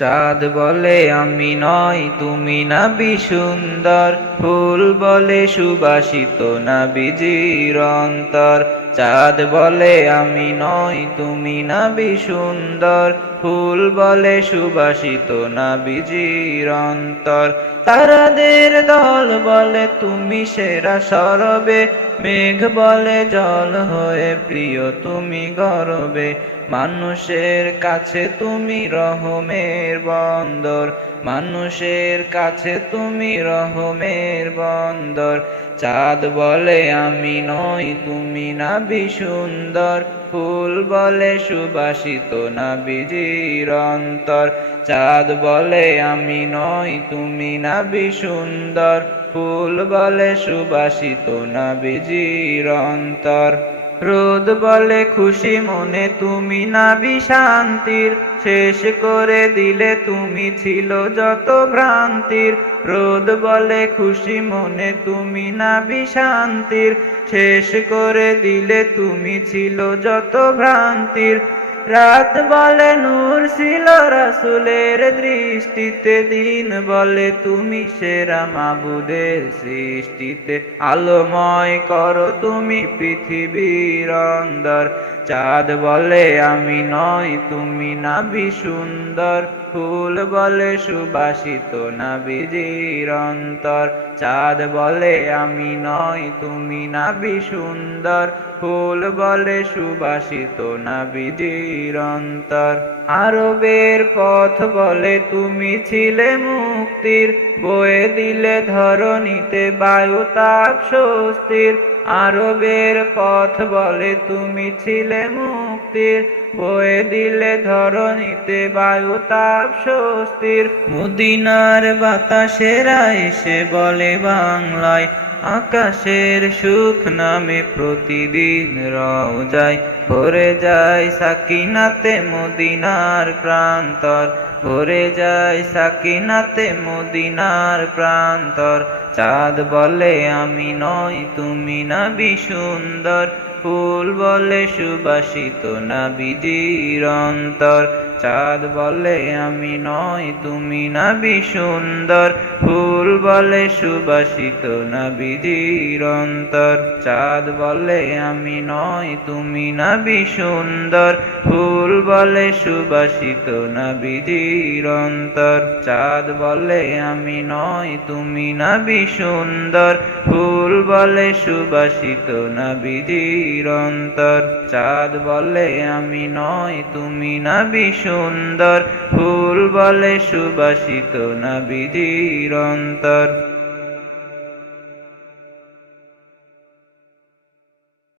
চাঁদ বলে আমি নই তুমি নাবি সুন্দর, ফুল বলে সুবাসিত নাবিজির অন্তর। চাঁদ বলে আমি নই তুমি নাবি সুন্দর, ফুল বলে সুবাসিত নাবিজির অন্তর। তারাদের দল বলে তুমি সেরা সরবে, মেঘ বলে জল হয়ে প্রিয় তুমি গরবে। মানুষের কাছে তুমি রহমের বন্দর, মানুষের কাছে তুমি রহমের বন্দর। চাঁদ বলে আমি নই তুমি নাবি সুন্দর, ফুল বলে সুবাসিত নাবিজির অন্তর। চাঁদ বলে আমি নই তুমি নাবি সুন্দর, ফুল বলে সুবাসিত নাবিজির অন্তর। রোদ বলে খুশি মনে তুমি নাবি শান্তির, শেষ করে দিলে তুমি ছিল যত ভ্রান্তির। রোদ বলে খুশি মনে তুমি নাবি শান্তির, শেষ করে দিলে তুমি ছিল যত ভ্রান্তির। রাত বলে নূর ছিল রাসূলের দৃষ্টিতে, দিন বলে তুমি সেরা মাবুদের সৃষ্টিতে। আলোময় করো তুমি পৃথিবীর অন্দর। চাঁদ বলে আমি নই তুমি নাবি সুন্দর, ফুল বলে সুবাসিত নাবিজির অন্তর। চাঁদ বলে আমি নই তুমি নাবি সুন্দর, ফুল বলে সুবাসিত নাবিজির অন্তর। আরবের পথ বলে তুমি ছিলে মুক্তির, বয়ে দিলে ধরণীতে বায়ু তাপ স্বস্তির। আরবের পথ বলে তুমি ছিলে মুক্তির, বয়ে দিলে ধরণীতে বায়ু তাপ স্বস্তির। মদিনার বাতাসেরা এসে বলে বাংলায়, আকাশের সুখ নামে প্রতিদিন রওজায় ভরে যায় সাকিনাতে মদিনার প্রান্তর, ভরে যায় সাকিনাতে মদিনার প্রান্তর। চাঁদ বলে আমি নই তুমি নাবি সুন্দর, ফুল বলে সুবাসিত নাবিজির অন্তর। চাঁদ বলে আমি নই তুমি নাবি সুন্দর, ফুল বলে সুবাসিত নাবিজির অন্তর। চাঁদ বলে আমি নই তুমি নাবি সুন্দর, ফুল বলে সুবাসিত নাবিজির অন্তর। চাঁদ বলে আমি নই তুমি নাবি সুন্দর, ফুল বলে সুবাসিত নাবিজির অন্তর। চাঁদ বলে আমি নই তুমি নাবি সুন্দর, ফুল বলে সুবাসিত নাবিজির অন্তর।